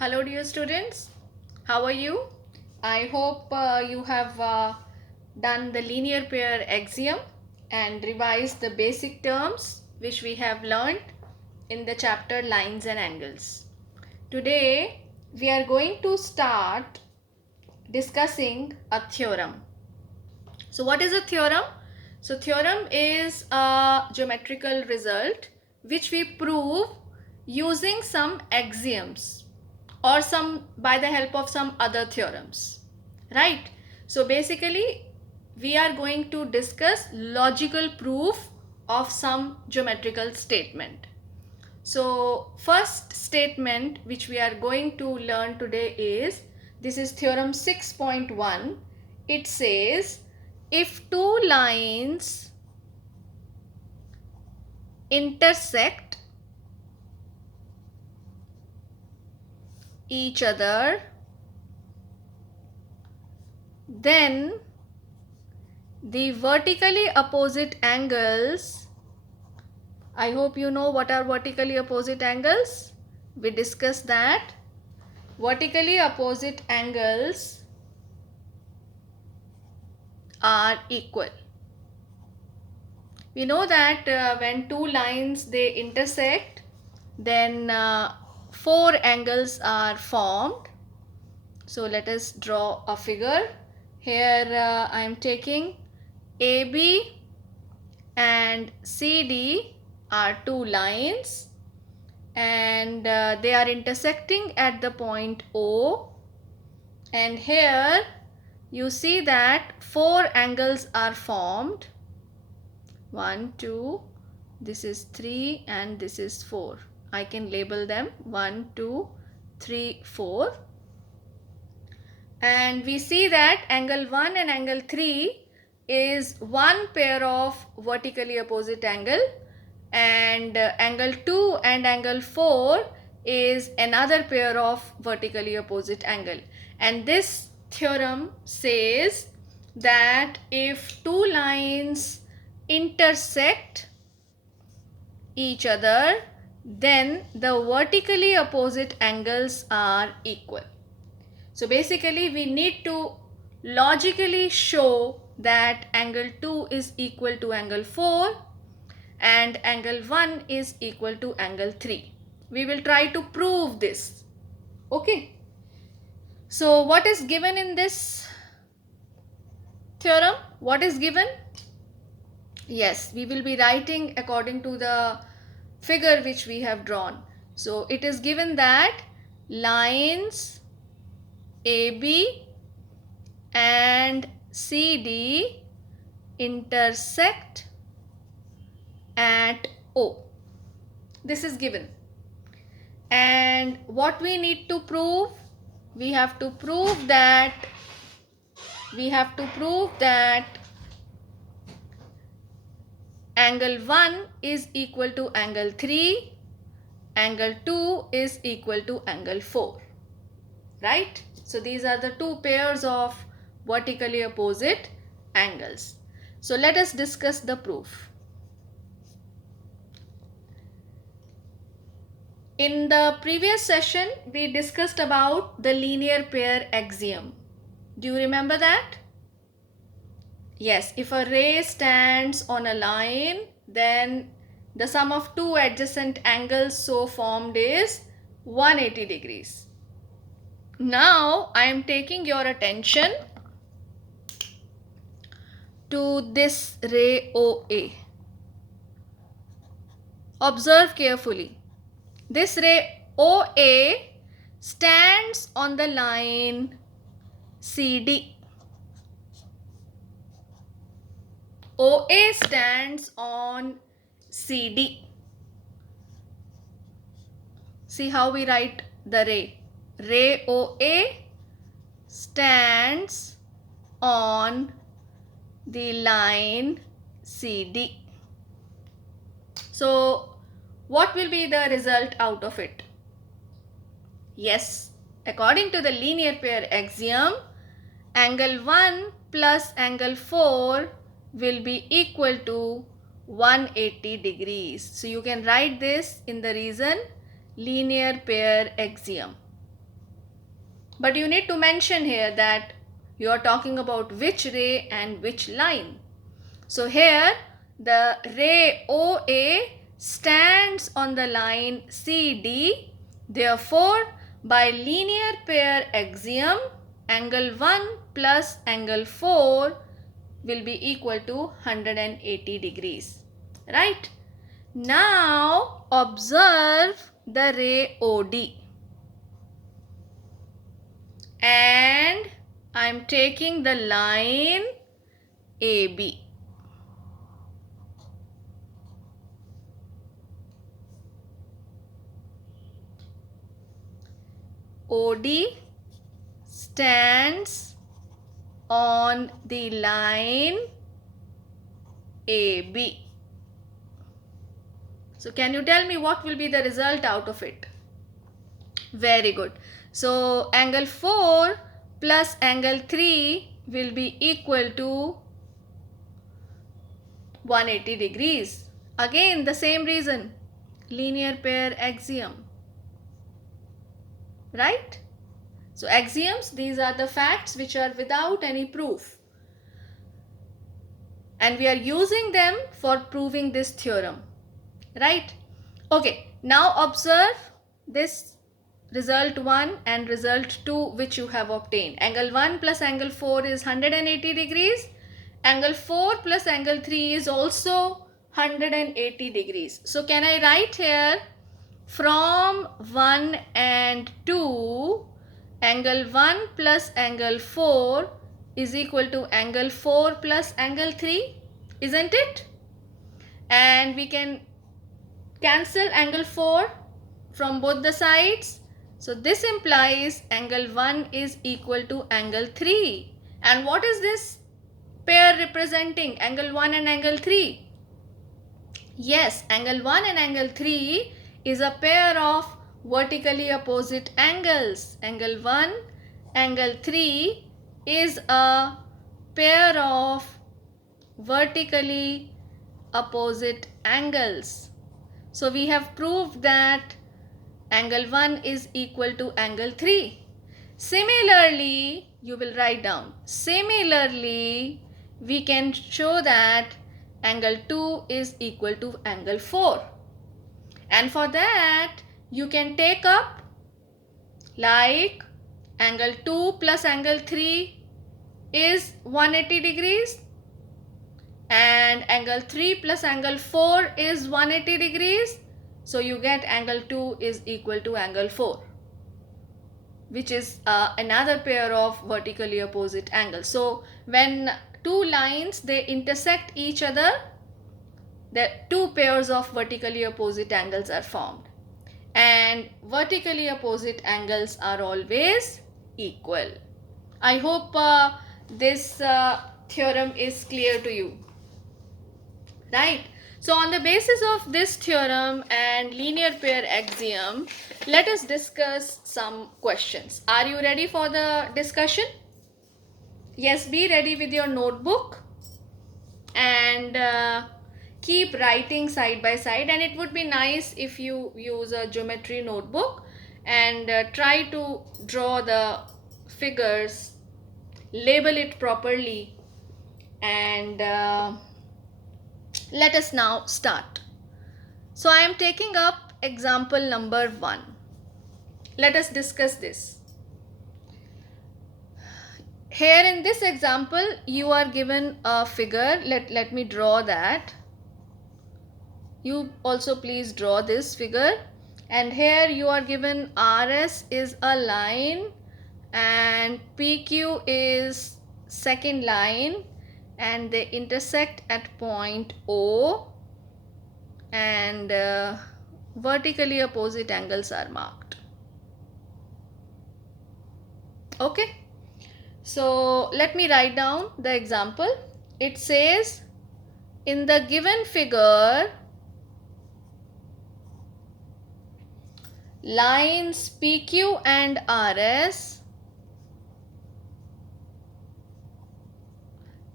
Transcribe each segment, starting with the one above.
Hello dear students, how are you? I hope you have done the linear pair axiom and revised the basic terms which we have learned in the chapter lines and angles. Today we are going to start discussing a theorem. So what is a theorem? So theorem is a geometrical result which we prove using some axioms or some by the help of some other theorems, right? So basically we are going to discuss logical proof of some geometrical statement. So first statement which we are going to learn today is, this is theorem 6.1. It says if two lines intersect each other, then the vertically opposite angles, I hope you know what are vertically opposite angles. We discussed that. Vertically opposite angles are equal. We know that when two lines they intersect, then four angles are formed. So let us draw a figure. Here I am taking AB and CD are two lines, and they are intersecting at the point O, and here you see that four angles are formed. 1 2, this is 3 and this is 4. I can label them 1 2 3 4, and we see that angle 1 and angle 3 is one pair of vertically opposite angle, and angle 2 and angle 4 is another pair of vertically opposite angle. And this theorem says that if two lines intersect each other, then the vertically opposite angles are equal. So basically we need to logically show that angle 2 is equal to angle 4 and angle 1 is equal to angle 3. We will try to prove this. Okay. So what is given in this theorem? What is given? Yes, we will be writing according to the figure which we have drawn. So it is given that lines AB and CD intersect at O. This is given. And what we need to prove? We have to prove that angle 1 is equal to angle 3, angle 2 is equal to angle 4. Right? So these are the two pairs of vertically opposite angles. So let us discuss the proof. In the previous session, we discussed about the linear pair axiom. Do you remember that? Yes, if a ray stands on a line, then the sum of two adjacent angles so formed is 180 degrees. Now I am taking your attention to this ray OA. Observe carefully. This ray OA stands on the line CD. OA stands on CD. See how we write the ray. Ray OA stands on the line CD. So what will be the result out of it? Yes, according to the linear pair axiom, angle 1 plus angle 4 will be equal to 180 degrees. So you can write this in the reason linear pair axiom. But you need to mention here that you are talking about which ray and which line. So here the ray OA stands on the line CD. Therefore, by linear pair axiom, angle 1 plus angle 4 will be equal to 180 degrees. Right? Now observe the ray OD. And I am taking the line AB. OD stands on the line AB. So can you tell me what will be the result out of it? Very good. So angle 4 plus angle 3 will be equal to 180 degrees. Again the same reason, linear pair axiom. Right? So axioms, these are the facts which are without any proof. And we are using them for proving this theorem. Right? Okay, now observe this result 1 and result 2 which you have obtained. Angle 1 plus angle 4 is 180 degrees. Angle 4 plus angle 3 is also 180 degrees. So can I write here from 1 and 2, angle 1 plus angle 4 is equal to angle 4 plus angle 3, isn't it? And we can cancel angle 4 from both the sides. So this implies angle 1 is equal to angle 3. And what is this pair representing? Angle 1 and angle 3. Yes, angle 1 and angle 3 is a pair of vertically opposite angles. Angle 1, angle 3 is a pair of vertically opposite angles. So we have proved that angle 1 is equal to angle 3. Similarly, you will write down. Similarly, we can show that angle 2 is equal to angle 4. And for that, you can take up like angle 2 plus angle 3 is 180 degrees. And angle 3 plus angle 4 is 180 degrees. So you get angle 2 is equal to angle 4, which is another pair of vertically opposite angles. So when two lines they intersect each other, the two pairs of vertically opposite angles are formed. And vertically opposite angles are always equal. I hope this theorem is clear to you. Right? So on the basis of this theorem and linear pair axiom, let us discuss some questions. Are you ready for the discussion? Yes, be ready with your notebook and keep writing side by side. And it would be nice if you use a geometry notebook and try to draw the figures, label it properly, and let us now start. So I am taking up example number 1. Let us discuss this. Here in this example, you are given a figure. Let me draw that. You also please draw this figure. And here you are given RS is a line and PQ is second line, and they intersect at point O, and vertically opposite angles are marked. Okay, so let me write down the example. It says, in the given figure, lines PQ and RS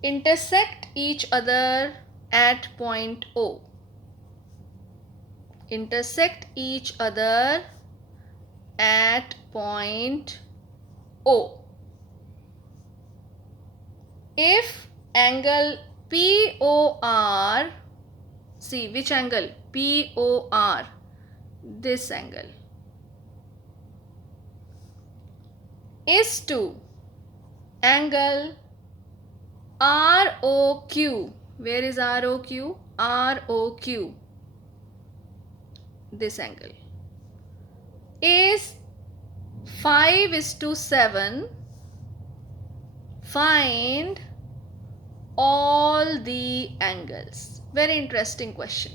intersect each other at point O. Intersect each other at point O. If angle POR, see which angle? POR, this angle, is to angle ROQ. Where is ROQ? ROQ, this angle, is 5:7. Find all the angles. Very interesting question.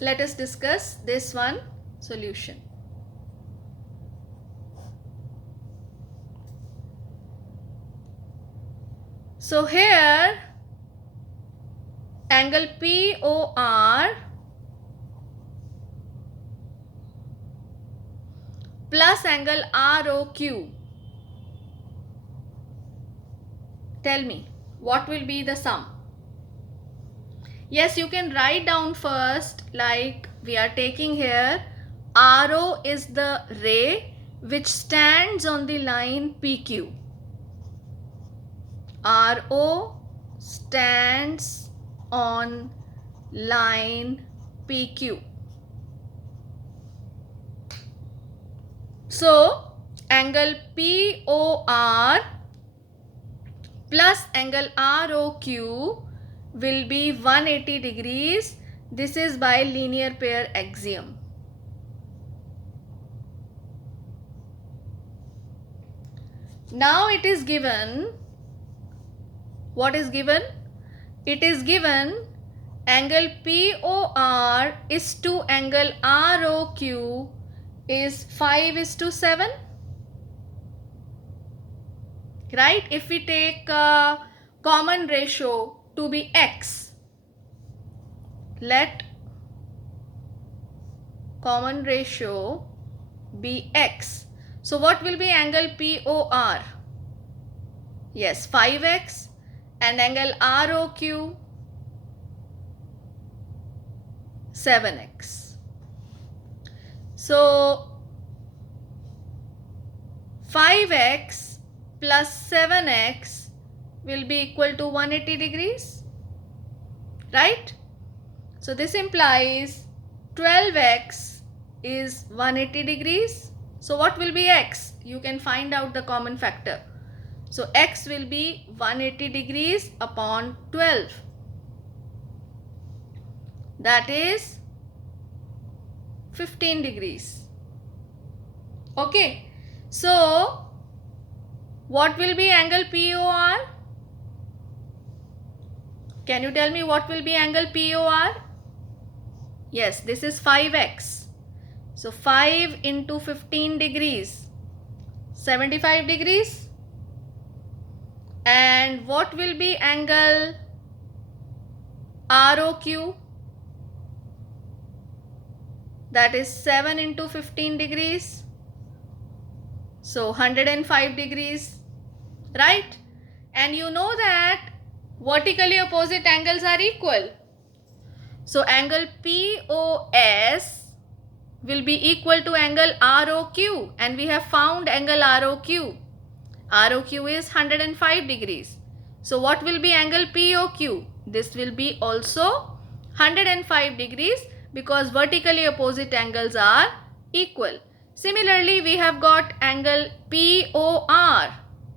Let us discuss this one solution. So here angle POR plus angle ROQ. Tell me, what will be the sum? Yes, you can write down first, like we are taking here, RO is the ray which stands on the line PQ. RO stands on line PQ. So angle POR plus angle ROQ will be 180 degrees. This is by linear pair axiom. Now it is given, what is given? It is given angle POR is to angle ROQ is 5:7. Right? If we take a common ratio to be x, let common ratio be x. So what will be angle POR? Yes, 5x, and angle ROQ 7x. So 5x plus 7x will be equal to 180 degrees, right? So this implies 12x is 180 degrees. So what will be x? You can find out the common factor. So x will be 180 degrees upon 12. That is 15 degrees. Okay. So what will be angle POR? Can you tell me what will be angle POR? Yes, this is 5x. So 5 into 15 degrees, 75 degrees. And what will be angle ROQ? That is 7 into 15 degrees. So 105 degrees, right? And you know that vertically opposite angles are equal. So angle POS will be equal to angle ROQ, and we have found angle ROQ. ROQ is 105 degrees. So what will be angle POQ? This will be also 105 degrees because vertically opposite angles are equal. Similarly, we have got angle POR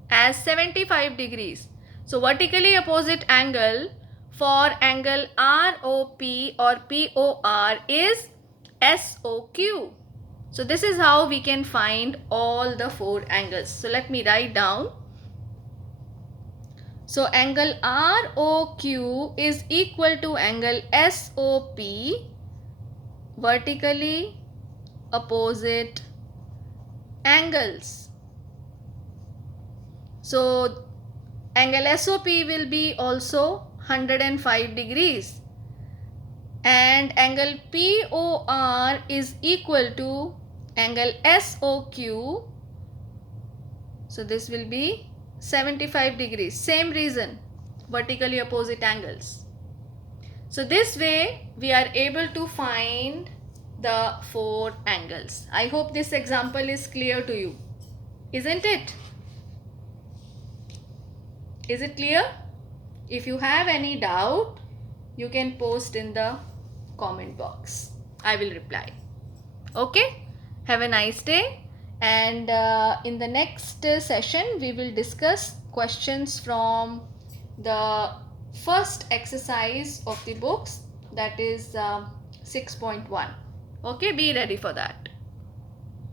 as 75 degrees. So vertically opposite angle for angle ROP or POR is SOQ. So this is how we can find all the four angles. So let me write down. So angle ROQ is equal to angle SOP, vertically opposite angles. So angle SOP will be also 105 degrees. And angle POR is equal to angle SOQ. So this will be 75 degrees. Same reason, vertically opposite angles. So this way we are able to find the four angles. I hope this example is clear to you, isn't it? Is it clear? If you have any doubt, you can post in the comment box. I will reply. Okay? Have a nice day. And in the next session, we will discuss questions from the first exercise of the books, that is 6.1. Okay, be ready for that.